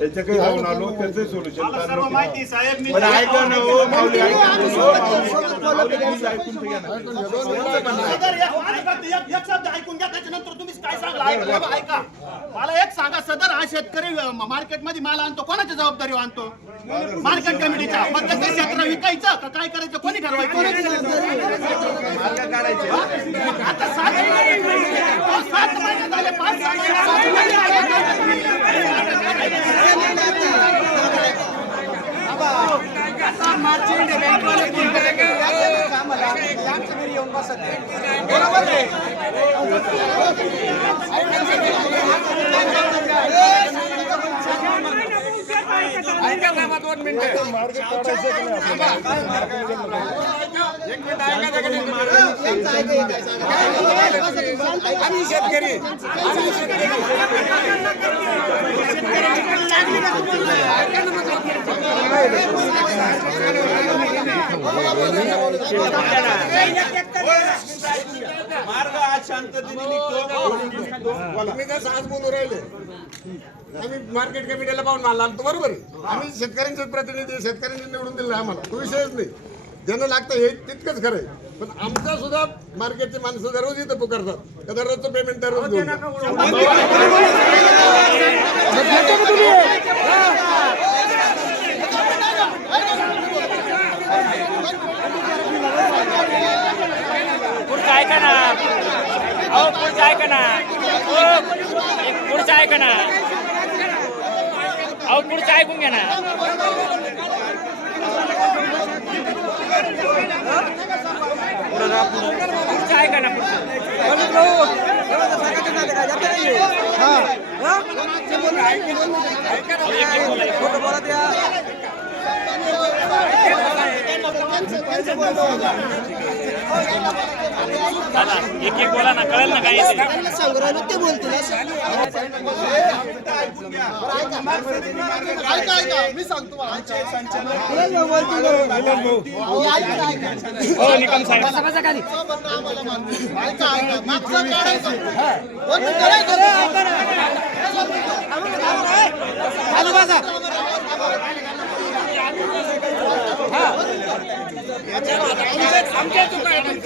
जाऊन आलो त्याचं सोल्युशन मला सर्व माहिती साहेब मी पण ऐका ना हो माऊली ऐका ना, हो, माऊली. माऊली, please ऐकून तर घ्या ना. सदर या- ऐका, एक एक शब्द ऐकून घ्या त्याच्यानंतर तुम्ही काय सांगा ऐका बाबा, ऐका. मला एक सांगा सदर हा शेतकरी मार्केटमध्ये माल आणतो कोणाच्या जबाबदारी आणतो? मार्केट कमिटीच्या. मग त्याचं क्षेत्र विकायचं का काय करायचं? कोणी ठरवायचं? आम्ही शेतकरी. आम्ही शेतकरी. मार्ग आज शांततेने निघतो. तुम्ही कसं आज बोलू राहिले. आम्ही मार्केट कमिटीला पाहून माल आणतो बरोबर आम्ही शेतकऱ्यांचे प्रतिनिधी शेतकऱ्यांनी निवडून दिले आम्हाला. तो विषयच नाही. ज्यांना लागतं हे तितकंच खरं आहे. पण आमचा सुद्धा मार्केटचे माणसं दररोज इथं पुकारतात. दररोजचं पेमेंट दररोज ऐका ना. अहो पुढचं ऐका ना. हो, एक पुढचं ऐका ना. अहो पुढचं ऐकून घ्या ना. पुढचं ऐका ना पुढचं. दादा एक एक बोला ना कळेल ना काय आहे ते. ऐका ऐका मी सांगतो हो निकम साहेब ऐका ऐका मागचं काढायचं आमच्या चुका आहे, तुमच्या